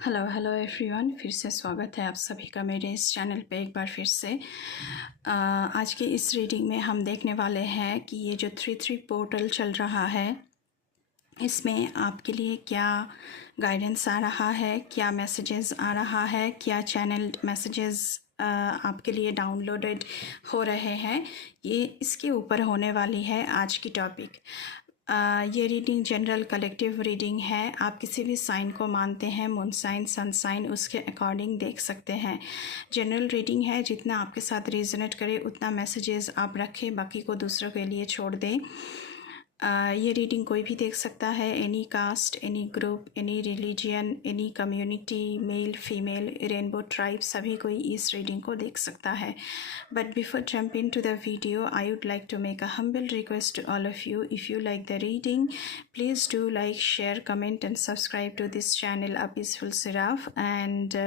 Hello hello everyone, फिर से स्वागत है आप सभी का मेरे इस चैनल पे एक बार फिर से। आज की इस रीडिंग में हम देखने वाले हैं कि ये जो 3-3 पोर्टल चल रहा है इसमें आपके लिए क्या गाइडेंस आ रहा है, क्या मैसेजेस आ रहा है, क्या चैनल मैसेजेस आपके लिए डाउनलोडेड हो रहे हैं, ये इसके ऊपर होने वाली है आज की टॉपिक। ये रीडिंग जनरल कलेक्टिव रीडिंग है। आप किसी भी साइन को मानते हैं, मून साइन, सन साइन, उसके अकॉर्डिंग देख सकते हैं। जनरल रीडिंग है, जितना आपके साथ रेजोनेट करे उतना मैसेजेस आप रखें, बाकी को दूसरों के लिए छोड़ दें। ये रीडिंग कोई भी देख सकता है, any caste, any group, any religion, any community, male female, rainbow tribe, सभी कोई इस रीडिंग को देख सकता है। But before jump into the video, I would like to make a humble request to all of you. If you like the reading, please do like, share, comment and subscribe to this channel, A Peaceful Seraph, and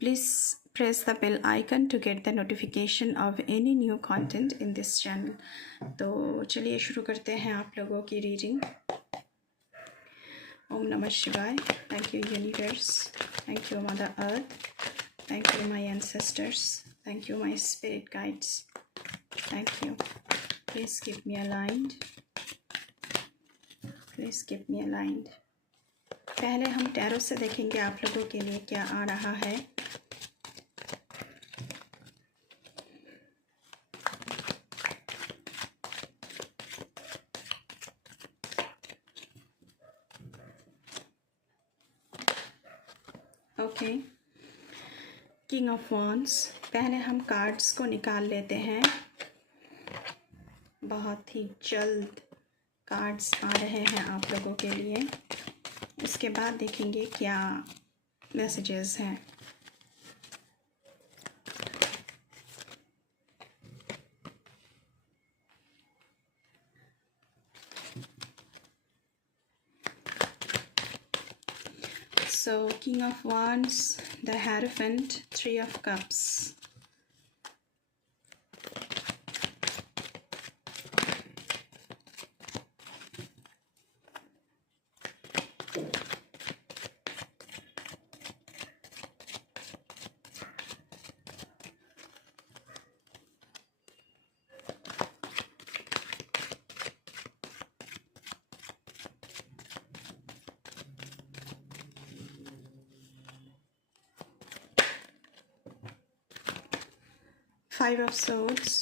please press the bell icon to get the notification of any new content in this channel. तो चलिए शुरू करते हैं आप लोगों की reading. ओम नमः शिवाय। Thank you universe, thank you mother earth, thank you my ancestors, thank you my spirit guides, thank you. Please keep me aligned, please keep me aligned. पहले हम टैरो से देखेंगे आप लोगों के लिए क्या आ रहा है। Okay, king of wands. पहले हम कार्ड्स को निकाल लेते हैं। बहुत ही जल्द कार्ड्स आ रहे हैं आप लोगों के लिए। उसके बाद देखेंगे क्या मैसेजेस हैं। So, King of Wands, the Hierophant, 3 of Cups. Five of Swords.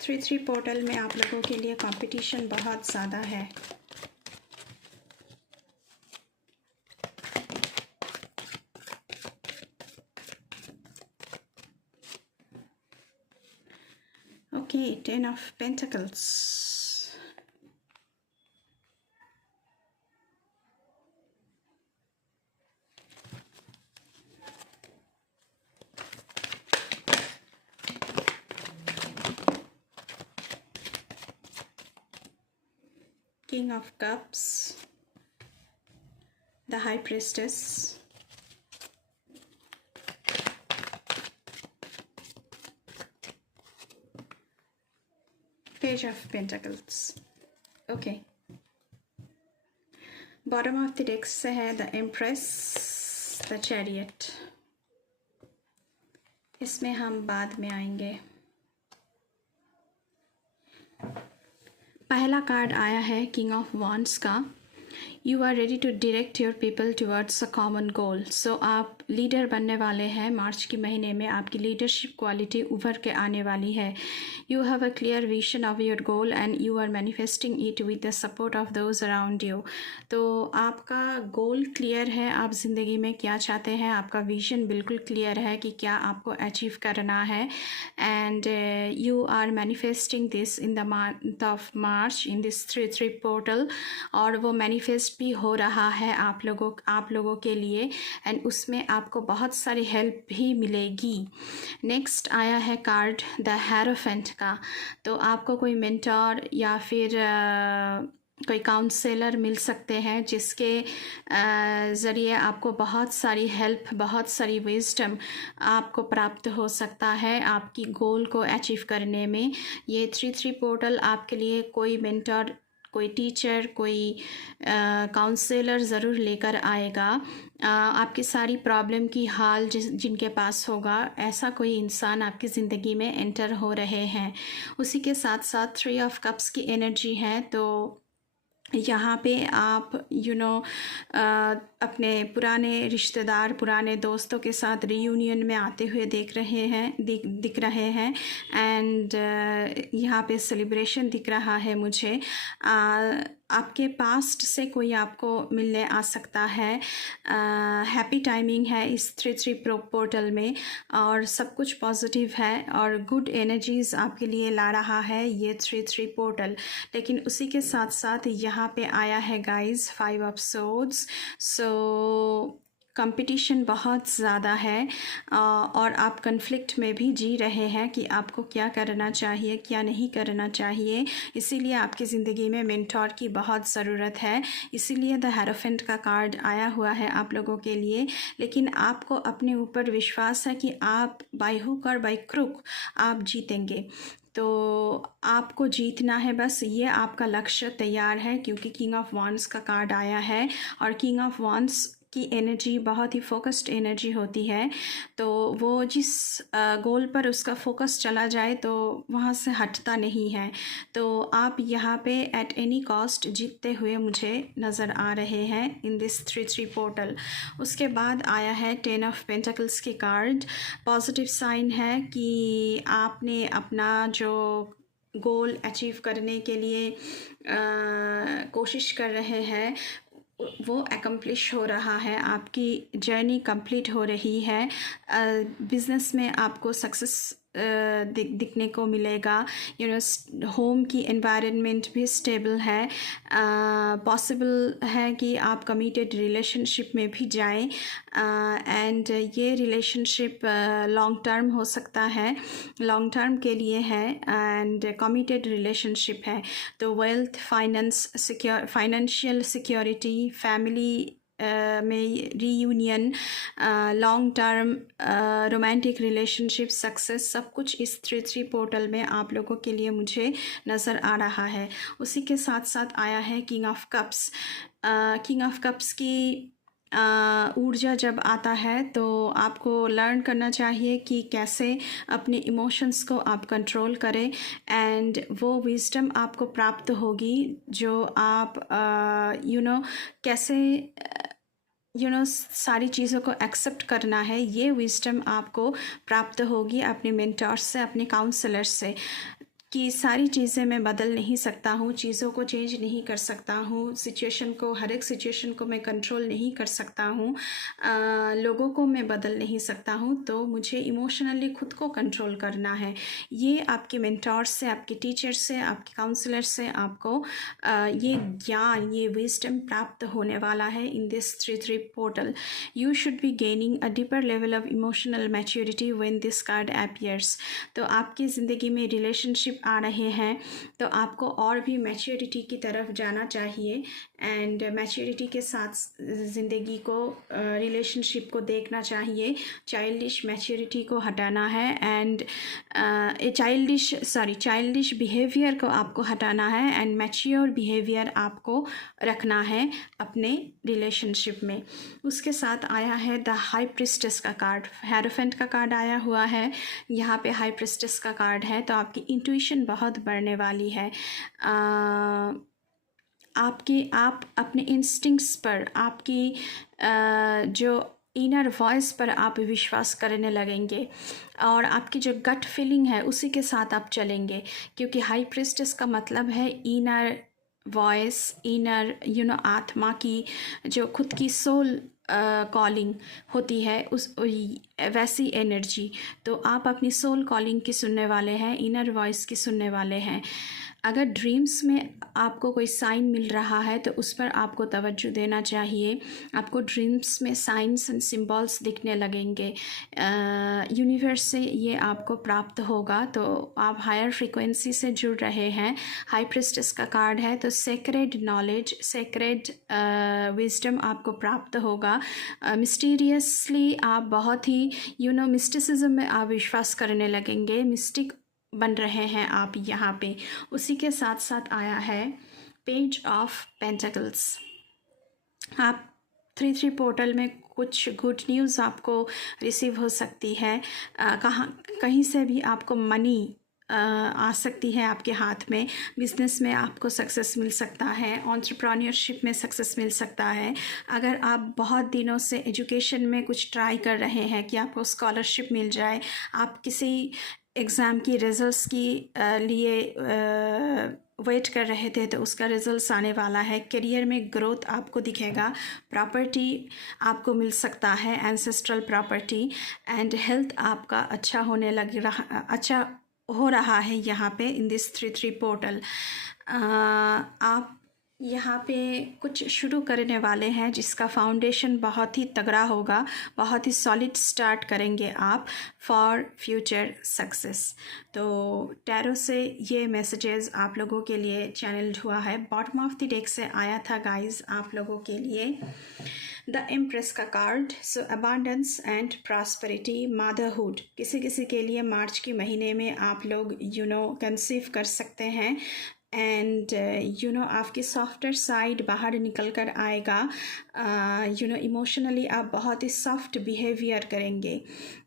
Three portal में आप लोगों के लिए कंपटीशन बहुत ज़्यादा है। Okay, 10 of Pentacles. King of Cups, the High Priestess, Page of Pentacles. Okay. Bottom of the deck से है the Empress, the Chariot. इसमें हम बाद में आएंगे। पहला कार्ड आया है किंग ऑफ वॉन्ड्स का। You are ready to direct your people towards a common goal. So आप लीडर बनने वाले हैं। मार्च के महीने में आपकी लीडरशिप क्वालिटी उभर के आने वाली है। You have a clear vision of your goal and you are manifesting it with the support of those around you. तो आपका गोल क्लियर है, आप ज़िंदगी में क्या चाहते हैं, आपका विजन बिल्कुल क्लियर है कि क्या आपको अचीव करना है। And you are manifesting this in the month of March in this 3-3 portal, और वो मैनिफेस्ट भी हो रहा है आप लोगों के लिए, एंड उसमें आपको बहुत सारी हेल्प भी मिलेगी। नेक्स्ट आया है कार्ड द हेरोफेंट का। तो आपको कोई मेंटर या फिर कोई काउंसलर मिल सकते हैं जिसके ज़रिए आपको बहुत सारी हेल्प, बहुत सारी विज़डम आपको प्राप्त हो सकता है आपकी गोल को अचीव करने में। ये 3-3 पोर्टल आपके लिए कोई मेंटर, कोई टीचर, कोई काउंसलर ज़रूर लेकर आएगा। आपकी सारी प्रॉब्लम की हाल जिनके पास होगा, ऐसा कोई इंसान आपकी ज़िंदगी में एंटर हो रहे हैं। उसी के साथ साथ 3 ऑफ कप्स की एनर्जी है, तो यहाँ पे आप अपने पुराने रिश्तेदार, पुराने दोस्तों के साथ रीयूनियन में आते हुए दिख रहे हैं एंड यहाँ पे सेलिब्रेशन दिख रहा है मुझे। आपके पास्ट से कोई आपको मिलने आ सकता है। हैप्पी टाइमिंग है इस 3-3 पोर्टल में और सब कुछ पॉजिटिव है और गुड एनर्जीज़ आपके लिए ला रहा है ये 3-3 पोर्टल। लेकिन उसी के साथ साथ यहाँ पे आया है guys 5 of swords. So competition बहुत ज़्यादा है और आप कन्फ्लिक्ट में भी जी रहे हैं कि आपको क्या करना चाहिए, क्या नहीं करना चाहिए। इसीलिए आपकी ज़िंदगी में मेंटोर की बहुत ज़रूरत है। इसीलिए द हेरोफेंट का कार्ड आया हुआ है आप लोगों के लिए। लेकिन आपको अपने ऊपर विश्वास है कि आप बाय हुक और बाय क्रुक आप जीतेंगे। तो आपको जीतना है, बस ये आपका लक्ष्य तैयार है, क्योंकि किंग ऑफ वांड्स का कार्ड आया है और किंग ऑफ वांड्स की एनर्जी बहुत ही फोकस्ड एनर्जी होती है। तो वो जिस गोल पर उसका फोकस चला जाए तो वहाँ से हटता नहीं है। तो आप यहाँ पे एट एनी कॉस्ट जीतते हुए मुझे नज़र आ रहे हैं इन दिस 3-3 पोर्टल। उसके बाद आया है 10 ऑफ पेंटिकल्स की कार्ड। पॉजिटिव साइन है कि आपने अपना जो गोल अचीव करने के लिए कोशिश कर रहे हैं वो एकम्प्लिश हो रहा है, आपकी जर्नी कंप्लीट हो रही है। बिज़नेस में आपको सक्सेस दिखने को मिलेगा। होम की एनवायरनमेंट भी स्टेबल है। पॉसिबल है कि आप कमिटेड रिलेशनशिप में भी जाएं एंड ये रिलेशनशिप लॉन्ग टर्म हो सकता है, लॉन्ग टर्म के लिए है एंड कमिटेड रिलेशनशिप है। तो वेल्थ, फाइनेंशियल सिक्योरिटी, फैमिली में reunion, long term romantic relationship, success, सब कुछ इस 3-3 पोर्टल में आप लोगों के लिए मुझे नज़र आ रहा है। उसी के साथ साथ आया है king of cups. King of cups की ऊर्जा जब आता है तो आपको लर्न करना चाहिए कि कैसे अपने इमोशंस को आप कंट्रोल करें एंड वो विजडम आपको प्राप्त होगी जो आप कैसे सारी चीज़ों को एक्सेप्ट करना है। ये विजडम आपको प्राप्त होगी अपने मेंटोर से, अपने काउंसलर से, कि सारी चीज़ें मैं बदल नहीं सकता हूँ, चीज़ों को चेंज नहीं कर सकता हूँ, सिचुएशन को, हर एक सिचुएशन को मैं कंट्रोल नहीं कर सकता हूँ, लोगों को मैं बदल नहीं सकता हूँ, तो मुझे इमोशनली खुद को कंट्रोल करना है। ये आपके मेंटोर से, आपके टीचर से, आपके काउंसलर से आपको ये ज्ञान, ये विजडम प्राप्त होने वाला है इन this 3-3 portal. You should be gaining a deeper level of emotional maturity when this card appears. तो आपकी ज़िंदगी में रिलेशनशिप आ रहे हैं तो आपको और भी मैच्योरिटी की तरफ जाना चाहिए एंड मैच्योरिटी के साथ ज़िंदगी को, रिलेशनशिप को देखना चाहिए। चाइल्डिश मैच्योरिटी को हटाना है एंड चाइल्डिश बिहेवियर को आपको हटाना है एंड मैच्योर बिहेवियर आपको रखना है अपने रिलेशनशिप में। उसके साथ आया है द हाई प्रिस्टेस का कार्ड। हेरोफेंट का कार्ड आया हुआ है, यहाँ पे हाई प्रिस्टेस का कार्ड है। तो आपकी इंट्यूशन बहुत बढ़ने वाली है। आप अपने इंस्टिंक्ट्स पर, आपकी जो इनर वॉइस पर आप विश्वास करने लगेंगे और आपकी जो गट फीलिंग है उसी के साथ आप चलेंगे, क्योंकि हाई प्रिस्टेस का मतलब है इनर वॉइस, इनर आत्मा की जो खुद की सोल कॉलिंग होती है, उस वैसी एनर्जी। तो आप अपनी सोल कॉलिंग की सुनने वाले हैं, इनर वॉइस की सुनने वाले हैं। अगर ड्रीम्स में आपको कोई साइन मिल रहा है तो उस पर आपको तवज्जो देना चाहिए। आपको ड्रीम्स में साइंस एंड सिंबल्स दिखने लगेंगे, यूनिवर्स से ये आपको प्राप्त होगा, तो आप हायर फ्रीक्वेंसी से जुड़ रहे हैं। हाई प्रिस्टेस का कार्ड है, तो सेक्रेड नॉलेज, सेक्रेड विजडम आपको प्राप्त होगा। मिस्टीरियसली आप बहुत ही मिस्टिसिज्म में आप विश्वास करने लगेंगे, मिस्टिक बन रहे हैं आप यहाँ पे। उसी के साथ साथ आया है पेज ऑफ पेंटिकल्स। आप 3-3 पोर्टल में कुछ गुड न्यूज़ आपको रिसीव हो सकती है। कहीं से भी आपको मनी आ सकती है आपके हाथ में। बिज़नेस में आपको सक्सेस मिल सकता है, एंटरप्रेन्योरशिप में सक्सेस मिल सकता है। अगर आप बहुत दिनों से एजुकेशन में कुछ ट्राई कर रहे हैं कि आपको स्कॉलरशिप मिल जाए, आप किसी एग्ज़ाम की रिज़ल्ट्स की लिए वेट कर रहे थे, तो उसका रिज़ल्ट आने वाला है। करियर में ग्रोथ आपको दिखेगा, प्रॉपर्टी आपको मिल सकता है, एंसेस्ट्रल प्रॉपर्टी, एंड हेल्थ आपका अच्छा हो रहा है यहाँ पे इन दिस 3-3 पोर्टल। आप यहाँ पे कुछ शुरू करने वाले हैं जिसका फाउंडेशन बहुत ही तगड़ा होगा, बहुत ही सॉलिड स्टार्ट करेंगे आप फॉर फ्यूचर सक्सेस। तो टैरो से ये मैसेजेस आप लोगों के लिए चैनल्ड हुआ है। बॉटम ऑफ द डेक से आया था गाइस आप लोगों के लिए द एम्प्रेस का card. So abundance and prosperity, motherhood. किसी के लिए मार्च के महीने में आप लोग कंसीव कर सकते हैं, एंड आपकी सॉफ्टर साइड बाहर निकल कर आएगा। इमोशनली आप बहुत ही सॉफ्ट बिहेवियर करेंगे।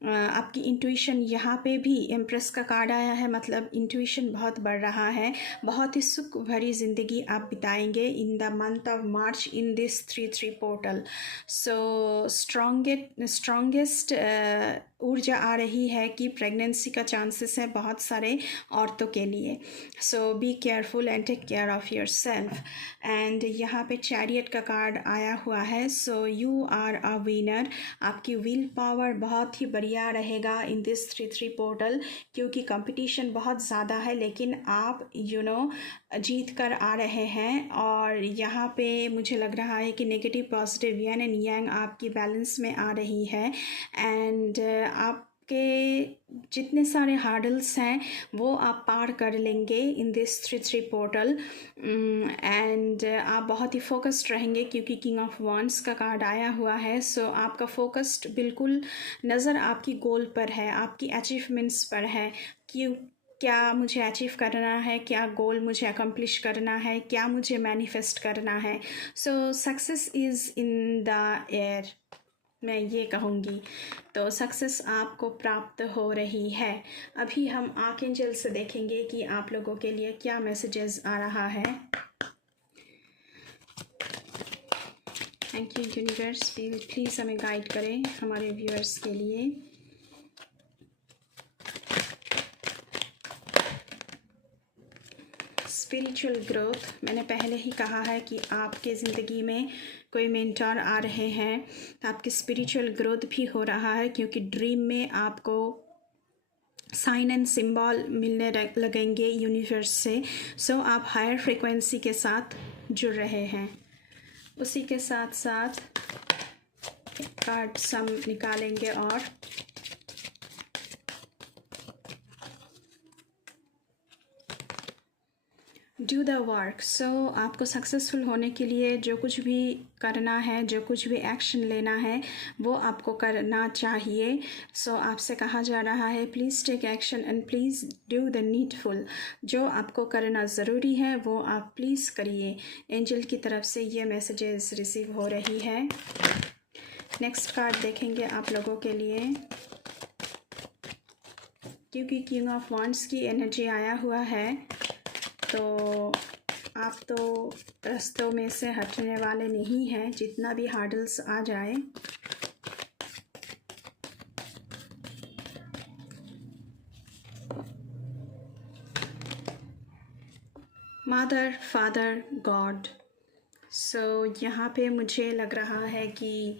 आपकी इंट्यूशन, यहाँ पे भी एम्प्रेस का कार्ड आया है, मतलब इंट्यूशन बहुत बढ़ रहा है। बहुत ही सुख भरी ज़िंदगी आप बिताएंगे इन the month of March in this 3-3 portal. So strongest ऊर्जा आ रही है कि प्रेगनेंसी का चांसेस है बहुत सारे औरतों के लिए। So be careful and take care of your self. And यहाँ पे चैरियट का कार्ड आया हुआ है। So you are a winner. आपकी विल पावर बहुत ही बढ़िया रहेगा इन दिस 3-3 पोर्टल, क्योंकि कंपटीशन बहुत ज़्यादा है, लेकिन आप जीत कर आ रहे हैं। और यहाँ पे मुझे लग रहा है कि negative positive N and yang आपकी बैलेंस में आ रही है, एंड आपके जितने सारे हार्डल्स हैं वो आप पार कर लेंगे इन दिस 3-3 पोर्टल। एंड आप बहुत ही फोकस्ड रहेंगे क्योंकि किंग ऑफ वॉन्ड्स का कार्ड आया हुआ है। सो आपका फोकस्ड बिल्कुल नज़र आपकी गोल पर है, आपकी अचीवमेंट्स पर है कि क्या मुझे अचीव करना है, क्या गोल मुझे अकम्प्लिश करना है, क्या मुझे मैनिफेस्ट करना है। सो success is in the air, मैं ये कहूँगी। तो सक्सेस आपको प्राप्त हो रही है। अभी हम आर्कएंजल से देखेंगे कि आप लोगों के लिए क्या मैसेजेस आ रहा है। थैंक यू यूनिवर्स, प्लीज़ हमें गाइड करें हमारे व्यूअर्स के लिए। स्पिरिचुअल ग्रोथ, मैंने पहले ही कहा है कि आपके ज़िंदगी में कोई मेंटर आ रहे हैं, तो आपकी स्पिरिचुअल ग्रोथ भी हो रहा है, क्योंकि ड्रीम में आपको साइन एंड सिंबल मिलने लगेंगे यूनिवर्स से। सो आप हायर फ्रीक्वेंसी के साथ जुड़ रहे हैं। उसी के साथ साथ कार्ड्स हम निकालेंगे और डू द वर्क। सो आपको सक्सेसफुल होने के लिए जो कुछ भी करना है, जो कुछ भी एक्शन लेना है, वो आपको करना चाहिए। सो आपसे कहा जा रहा है please take action and please do the needful. जो आपको करना ज़रूरी है वो आप प्लीज़ करिए। एंजल की तरफ से ये मैसेजेस रिसीव हो रही है। नेक्स्ट कार्ड देखेंगे आप लोगों के लिए, क्योंकि किंग ऑफ वॉन्ड्स की एनर्जी आया हुआ है, तो आप तो रास्तों में से हटने वाले नहीं हैं, जितना भी हार्डल्स आ जाए। Mother, father, God. सो यहाँ पे मुझे लग रहा है कि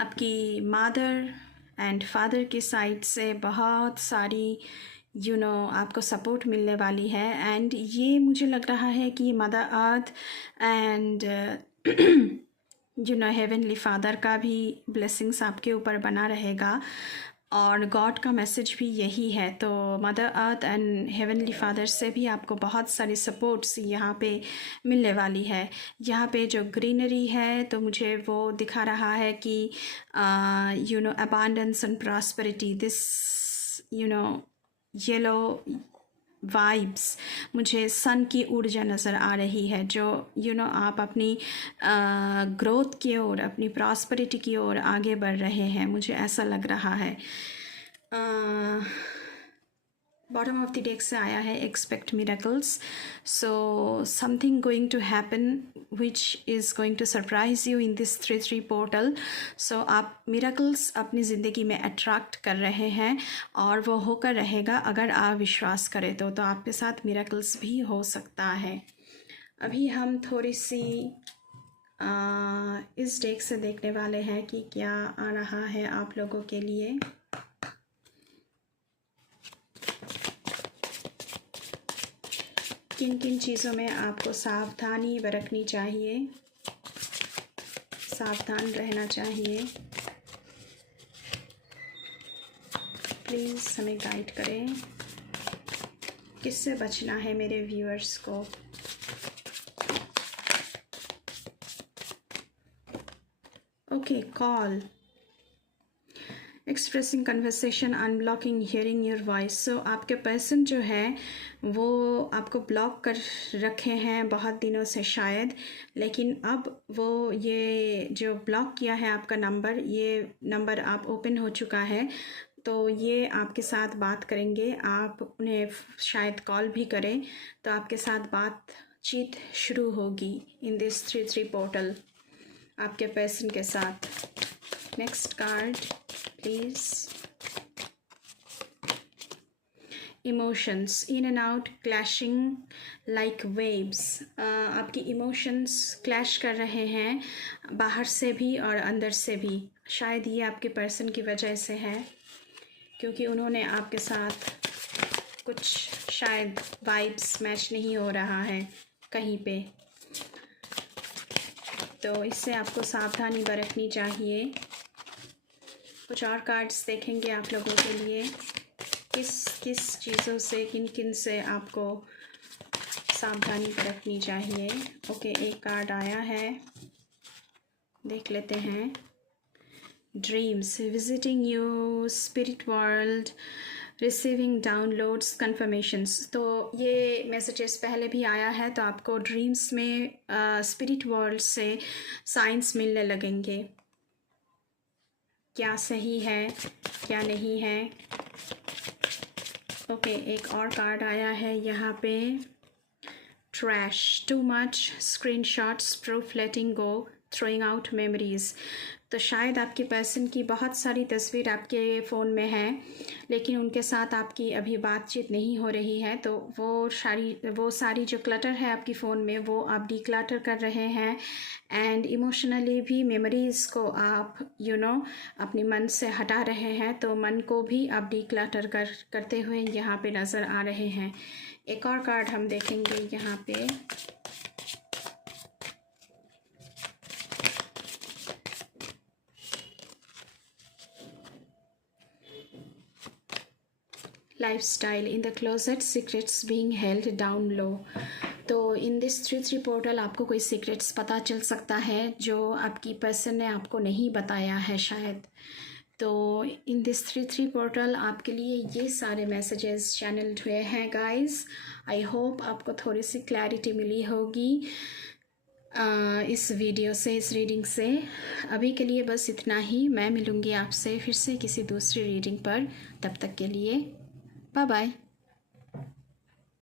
आपकी मदर एंड फादर की साइड से बहुत सारी आपको सपोर्ट मिलने वाली है। एंड ये मुझे लग रहा है कि mother earth and heavenly father का भी ब्लेसिंग्स आपके ऊपर बना रहेगा, और गॉड का मैसेज भी यही है। तो mother earth and heavenly father से भी आपको बहुत सारी सपोर्ट्स यहाँ पे मिलने वाली है। यहाँ पे जो ग्रीनरी है तो मुझे वो दिखा रहा है कि abundance and prosperity, this yellow vibes, मुझे सन की ऊर्जा नज़र आ रही है, जो आप अपनी ग्रोथ की ओर, अपनी प्रॉस्पेरिटी की ओर आगे बढ़ रहे हैं, मुझे ऐसा लग रहा है। बॉटम ऑफ द डेक से आया है expect miracles, so something going to happen which is going to surprise you in this 3-3 portal. So आप मिरेकल्स अपनी ज़िंदगी में अट्रैक्ट कर रहे हैं, और वो होकर रहेगा अगर आप विश्वास करें तो आपके साथ मिरेकल्स भी हो सकता है। अभी हम थोड़ी सी इस डेक से देखने वाले हैं कि क्या आ रहा है आप लोगों के लिए। किन किन चीज़ों में आपको सावधानी बरतनी चाहिए, सावधान रहना चाहिए, प्लीज़ हमें गाइड करें। किससे बचना है मेरे व्यूअर्स को? Okay, call, expressing conversation, unblocking, hearing your voice. So आपके पर्सन जो है वो आपको ब्लॉक कर रखे हैं बहुत दिनों से शायद, लेकिन अब वो ये जो ब्लॉक किया है आपका नंबर, ये नंबर आप ओपन हो चुका है, तो ये आपके साथ बात करेंगे। आप उन्हें शायद कॉल भी करें तो आपके साथ बातचीत शुरू होगी इन दिस 3-3 पोर्टल आपके पर्सन के साथ। Next card please. Emotions, in and out, clashing like waves. आपकी इमोशंस क्लैश कर रहे हैं, बाहर से भी और अंदर से भी। शायद ये आपके पर्सन की वजह से है, क्योंकि उन्होंने आपके साथ कुछ शायद वाइब्स मैच नहीं हो रहा है कहीं पे, तो इससे आपको सावधानी बरतनी चाहिए। कुछ और कार्ड्स देखेंगे आप लोगों के लिए, किस किस चीज़ों से, किन किन से आपको सावधानी बरतनी चाहिए। ओके, एक कार्ड आया है, देख लेते हैं। Dreams, visiting you, spirit world, receiving downloads, conformations. तो ये मैसेजेस पहले भी आया है, तो आपको ड्रीम्स में स्पिरिट वर्ल्ड से साइंस मिलने लगेंगे। क्या सही है, क्या नहीं है। ओके, एक और कार्ड आया है यहाँ पे। Trash, too much, screenshots, proof, letting go, throwing out memories. तो शायद आपके पर्सन की बहुत सारी तस्वीर आपके फ़ोन में है, लेकिन उनके साथ आपकी अभी बातचीत नहीं हो रही है, तो वो सारी जो क्लटर है आपकी फ़ोन में, वो आप डीक्लटर कर रहे हैं। एंड इमोशनली भी मेमोरीज़ को आप अपने मन से हटा रहे हैं, तो मन को भी आप डीक्लटर करते हुए यहाँ पे नज़र आ रहे हैं। एक और कार्ड हम देखेंगे यहाँ पे। Lifestyle, in the closet, secrets being held down low. तो इन दिस 3-3 पोर्टल आपको कोई सीक्रेट्स पता चल सकता है जो आपकी पर्सन ने आपको नहीं बताया है शायद। तो इन दिस 3-3 पोर्टल आपके लिए ये सारे मैसेजेस चैनल्ड हुए हैं गाइस। आई होप आपको थोड़ी सी क्लैरिटी मिली होगी इस वीडियो से, इस रीडिंग से। अभी के लिए बस इतना ही। मैं मिलूँगी आपसे फिर से किसी दूसरी रीडिंग पर। तब तक के लिए बाय बाय।